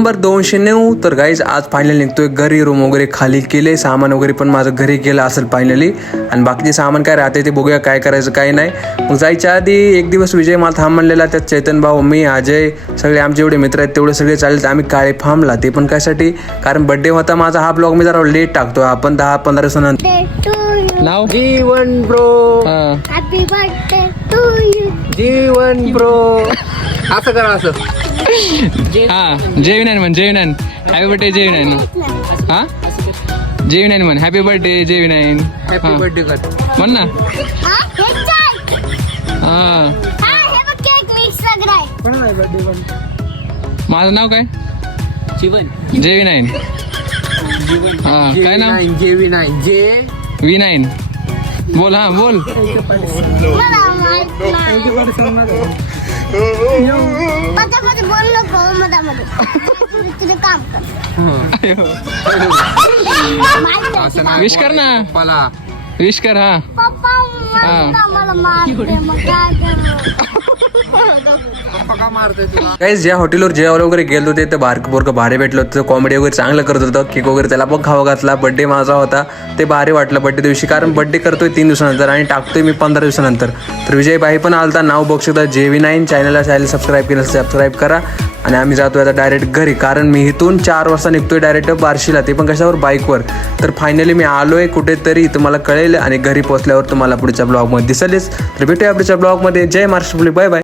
Number 209. तर guys आज final निघतोय घरी. रूम वगैरे खाली केले, सामान वगैरे पण माझं घरी गेलं असेल फायनली. आणि बाकीचे सामान काय राहते ते बघूया काय करायचं काय नाही. मग जायच्या आधी एक दिवस विजय मला थांब म्हणलेला. त्यात चैतन भाऊ, मी, अजय, सगळे आमचे एवढे मित्र आहेत तेवढे सगळे चालेल. आम्ही काळे फार्मला, ते पण कशासाठी, कारण बड्डे होता माझा. हा ब्लॉग मी जरा लेट टाकतो, आपण 10-15 दिवसानंतर. नाव Jeevan bro, happy birthday to you. Jeevan bro, असं करा असं. हा जेविनान म्हण, जेविनान हॅपी बर्थडे जेविनान. हा जेविनान म्हण हॅपी बर्थडे जेविनान. हॅपी बर्थडे कर म्हण ना. हा हे चाल. हा हा हे बघ केक मिक्स लग रहा है. माझं नाव काय? जेविनान. हा काय नाव? जेवी9 जे V9. बोल, हा बोल. मला माहित नाही. मध्ये बोल नको मध्ये तुझे काम कर. विश कर ना, मला विश कर. हा पप्पा मला मारते मग काय करू. गाईज ज्या हॉटेलवर जेवायला वगैरे गेलो होते तर बारकं बोरकं भारी भेटलं होतं. कॉमेडी वगैरे चांगलं करत होतं. केक वगैरे त्याला पण खावा घातला. बड्डे माझा होता, ते भारी वाटलं बड्डे दिवशी, कारण बड्डे करतोय 3 दिवसानंतर आणि टाकतोय मी 15 दिवसानंतर. तर विजय भाई पण आलता. नाव बघू शकता JV9. चॅनलला सबस्क्राईब केलं सबस्क्राईब करा. आणि आम्ही जातोय आता डायरेक्ट घरी, कारण मी इथून 4 वाजता निघतोय डायरेक्ट बार्शीला, ते पण कशावर, बाईकवर. तर फायनली मी आलोय कुठेतरी, तुम्हाला कळेल आणि घरी पोहोचल्यावर तुम्हाला पुढच्या ब्लॉगमध्ये दिसेलच. तर भेटूया पुढच्या ब्लॉगमध्ये. जय महाराष्ट्र, बाय बाय.